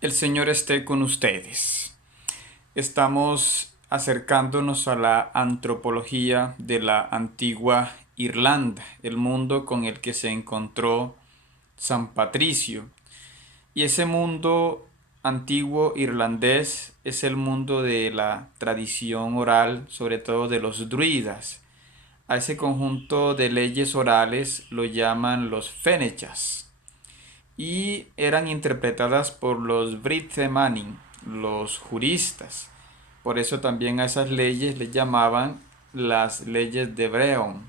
El Señor esté con ustedes. Estamos acercándonos a la antropología de la antigua Irlanda, el mundo con el que se encontró San Patricio. Y ese mundo antiguo irlandés es el mundo de la tradición oral, sobre todo de los druidas. A ese conjunto de leyes orales lo llaman los fenechas y eran interpretadas por los Brithe Manning, los juristas. Por eso también a esas leyes les llamaban las leyes de Breon.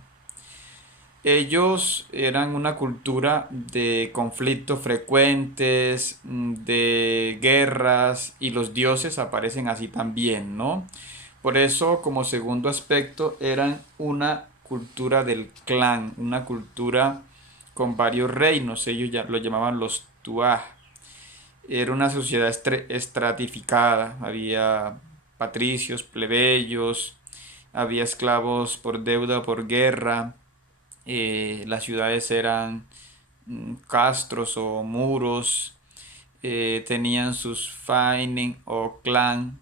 Ellos eran una cultura de conflictos frecuentes, de guerras, y los dioses aparecen así también, ¿no? Por eso, como segundo aspecto, eran una cultura del clan, una cultura con varios reinos. Ellos ya lo llamaban los Tuatha. Era una sociedad estratificada. Había patricios, plebeyos, había esclavos por deuda o por guerra. Las ciudades eran castros o muros. Tenían sus fainen o clan.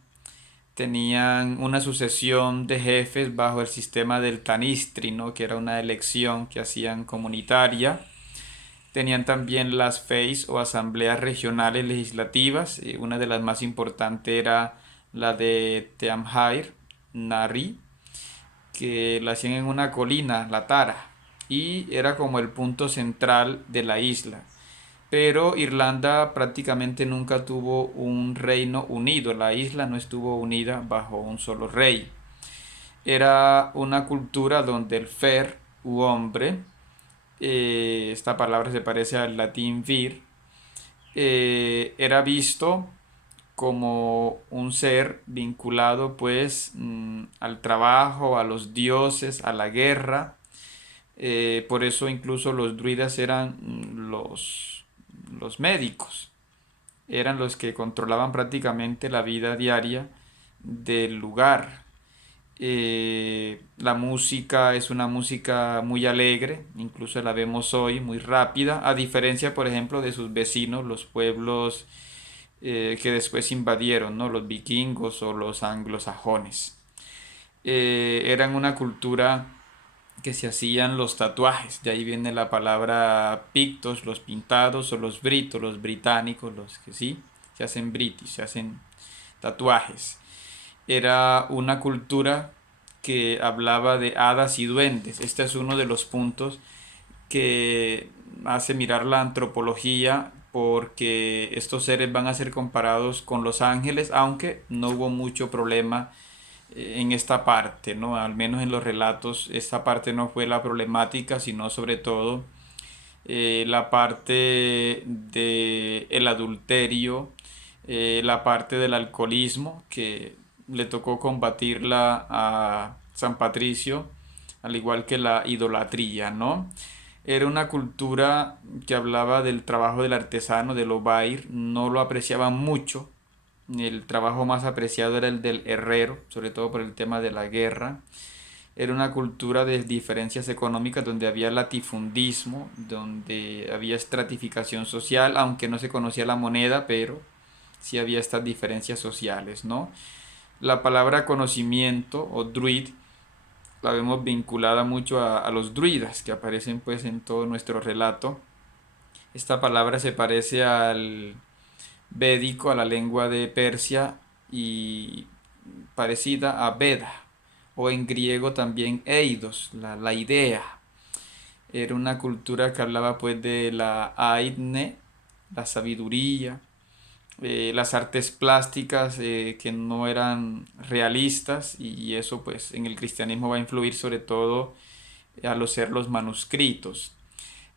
Tenían una sucesión de jefes bajo el sistema del Tanistri, ¿no? Que era una elección que hacían comunitaria. Tenían también las FEIS o asambleas regionales legislativas. Una de las más importantes era la de Teamhair, Nari, que la hacían en una colina, la Tara, y era como el punto central de la isla. Pero Irlanda prácticamente nunca tuvo un reino unido, la isla no estuvo unida bajo un solo rey. Era una cultura donde el fer, u hombre, esta palabra se parece al latín vir, era visto como un ser vinculado pues al trabajo, a los dioses, a la guerra. Por eso incluso los druidas eran los médicos, eran los que controlaban prácticamente la vida diaria del lugar. La música es una música muy alegre, incluso la vemos hoy, muy rápida, a diferencia, por ejemplo, de sus vecinos, los pueblos que después invadieron, ¿no? Los vikingos o los anglosajones. Eran una cultura que se hacían los tatuajes, de ahí viene la palabra pictos, los pintados, o los britos, los británicos, los que sí, se hacen britis, se hacen tatuajes. Era una cultura que hablaba de hadas y duendes. Este es uno de los puntos que hace mirar la antropología, porque estos seres van a ser comparados con los ángeles, aunque no hubo mucho problema en esta parte, ¿no? Al menos en los relatos, esta parte no fue la problemática, sino sobre todo la parte de el adulterio, la parte del alcoholismo, que le tocó combatirla a San Patricio, al igual que la idolatría, ¿no? Era una cultura que hablaba del trabajo del artesano, del obair, no lo apreciaban mucho. El trabajo más apreciado era el del herrero, sobre todo por el tema de la guerra. Era una cultura de diferencias económicas donde había latifundismo, donde había estratificación social, aunque no se conocía la moneda, pero sí había estas diferencias sociales, ¿no? La palabra conocimiento o druid la vemos vinculada mucho a los druidas que aparecen pues en todo nuestro relato. Esta palabra se parece al védico, a la lengua de Persia, y parecida a Veda, o en griego también eidos, la idea. Era una cultura que hablaba pues de la aidne, la sabiduría, las artes plásticas que no eran realistas, y eso pues en el cristianismo va a influir sobre todo a lo ser los manuscritos.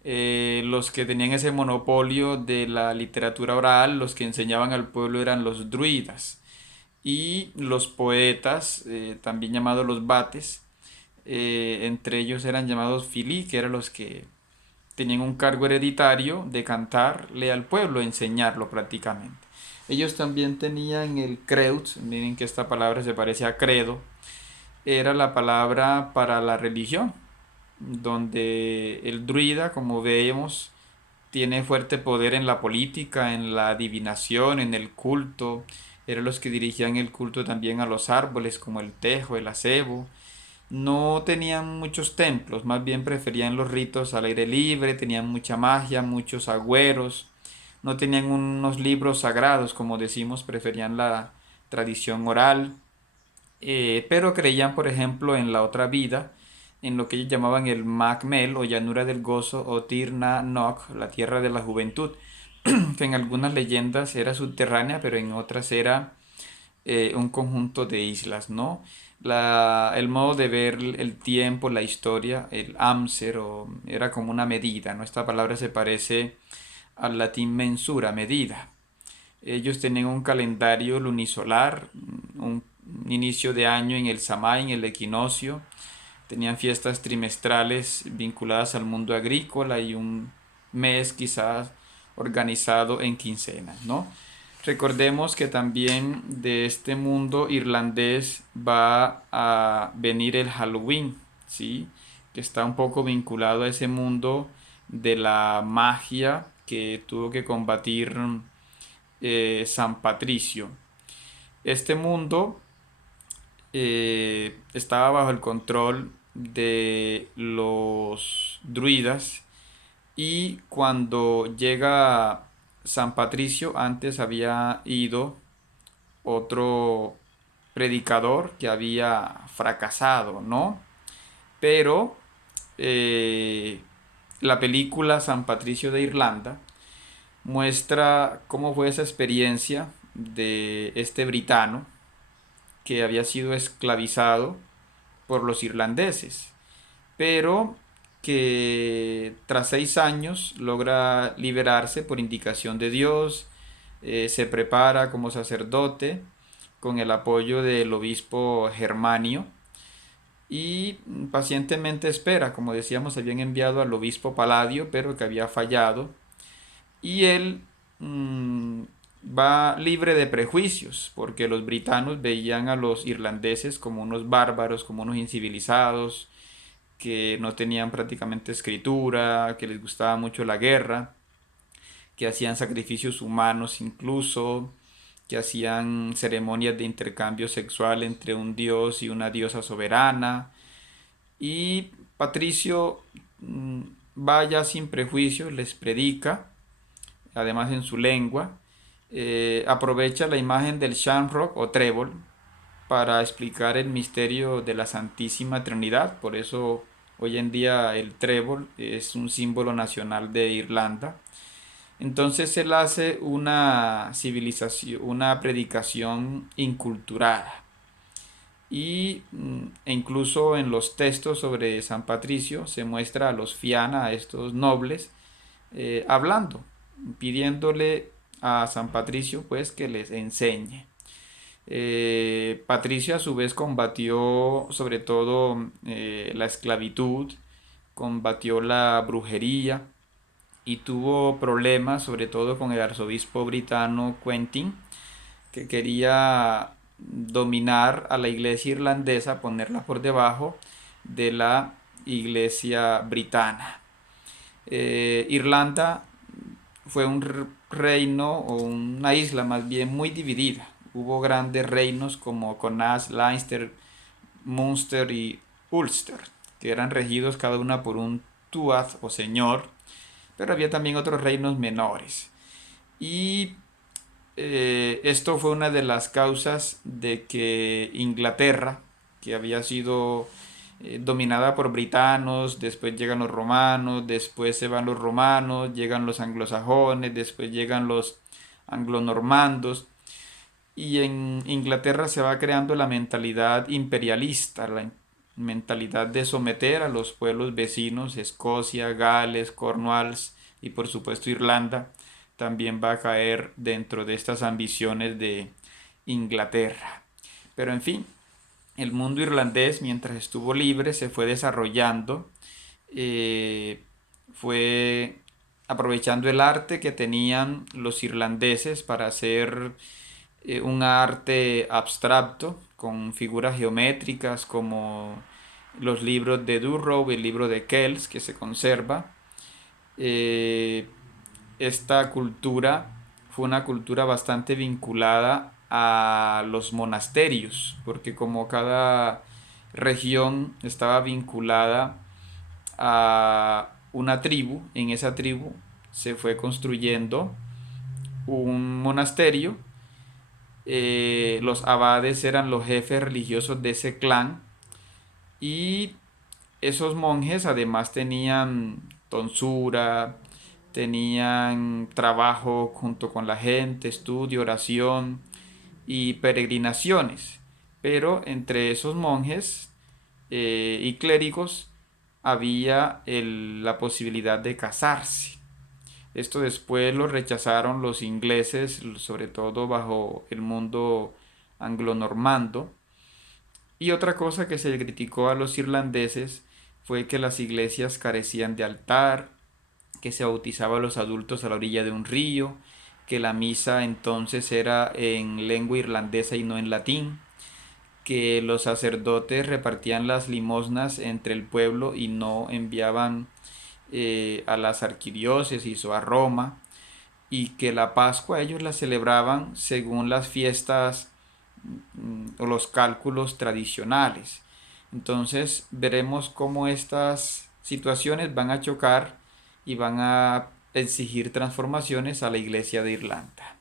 Los que tenían ese monopolio de la literatura oral, los que enseñaban al pueblo, eran los druidas, y los poetas, también llamados los vates, entre ellos eran llamados filí, que eran los que tenían un cargo hereditario de cantarle al pueblo, enseñarlo prácticamente. Ellos también tenían el creut, miren que esta palabra se parece a credo, era la palabra para la religión, donde el druida, como vemos, tiene fuerte poder en la política, en la adivinación, en el culto. Eran los que dirigían el culto también a los árboles como el tejo, el acebo. No tenían muchos templos, más bien preferían los ritos al aire libre, tenían mucha magia, muchos agüeros, no tenían unos libros sagrados, como decimos, preferían la tradición oral, pero creían, por ejemplo, en la otra vida, en lo que ellos llamaban el Macmel o llanura del gozo o Tirna Nok, la tierra de la juventud, que en algunas leyendas era subterránea, pero en otras era un conjunto de islas, ¿no? El modo de ver el tiempo, la historia, el amser, era como una medida, ¿no? Esta palabra se parece al latín mensura, medida. Ellos tenían un calendario lunisolar, un inicio de año en el Samhain, en el equinoccio. Tenían fiestas trimestrales vinculadas al mundo agrícola y un mes quizás organizado en quincenas, ¿no? Recordemos que también de este mundo irlandés va a venir el Halloween, ¿sí? Que está un poco vinculado a ese mundo de la magia que tuvo que combatir San Patricio. Este mundo estaba bajo el control de los druidas y cuando llega San Patricio, antes había ido otro predicador que había fracasado, ¿no? Pero eh, la película San Patricio de Irlanda muestra cómo fue esa experiencia de este britano que había sido esclavizado por los irlandeses, pero que tras 6 años logra liberarse por indicación de Dios, se prepara como sacerdote con el apoyo del obispo Germanio y pacientemente espera, como decíamos, habían enviado al obispo Paladio, pero que había fallado, y él mm, va libre de prejuicios, porque los britanos veían a los irlandeses como unos bárbaros, como unos incivilizados, que no tenían prácticamente escritura, que les gustaba mucho la guerra, que hacían sacrificios humanos incluso, que hacían ceremonias de intercambio sexual entre un dios y una diosa soberana. Y Patricio mm, va ya sin prejuicios, les predica, además en su lengua, aprovecha la imagen del shamrock o trébol para explicar el misterio de la Santísima Trinidad. Por eso hoy en día el trébol es un símbolo nacional de Irlanda. Entonces él hace una civilización, una predicación inculturada. E incluso en los textos sobre San Patricio se muestra a los fiana, a estos nobles, hablando, pidiéndole a San Patricio pues que les enseñe. Patricio a su vez combatió sobre todo la esclavitud, combatió la brujería y tuvo problemas sobre todo con el arzobispo britano Quentin, que quería dominar a la iglesia irlandesa, ponerla por debajo de la iglesia britana. Irlanda fue un reino o una isla más bien muy dividida. Hubo grandes reinos como Connacht, Leinster, Munster y Ulster, que eran regidos cada una por un tuat o señor, pero había también otros reinos menores. Y esto fue una de las causas de que Inglaterra, que había sido dominada por britanos, después llegan los romanos, después se van los romanos, llegan los anglosajones, después llegan los anglonormandos, y en Inglaterra se va creando la mentalidad imperialista, la mentalidad de someter a los pueblos vecinos, Escocia, Gales, Cornwalls y por supuesto Irlanda, también va a caer dentro de estas ambiciones de Inglaterra. Pero en fin, el mundo irlandés mientras estuvo libre se fue desarrollando, eh, fue aprovechando el arte que tenían los irlandeses para hacer un arte abstracto con figuras geométricas como los libros de Durrow, el libro de Kells que se conserva. Eh, esta cultura fue una cultura bastante vinculada a los monasterios, porque como cada región estaba vinculada a una tribu, en esa tribu se fue construyendo un monasterio. Los abades eran los jefes religiosos de ese clan y esos monjes además tenían tonsura, tenían trabajo junto con la gente, estudio, oración y peregrinaciones. Pero entre esos monjes y clérigos había la posibilidad de casarse. Esto después lo rechazaron los ingleses, sobre todo bajo el mundo anglo-normando. Y otra cosa que se le criticó a los irlandeses fue que las iglesias carecían de altar, que se bautizaba a los adultos a la orilla de un río, que la misa entonces era en lengua irlandesa y no en latín, que los sacerdotes repartían las limosnas entre el pueblo y no enviaban a las arquidiócesis o a Roma, y que la Pascua ellos la celebraban según las fiestas o los cálculos tradicionales. Entonces veremos cómo estas situaciones van a chocar y van a exigir transformaciones a la Iglesia de Irlanda.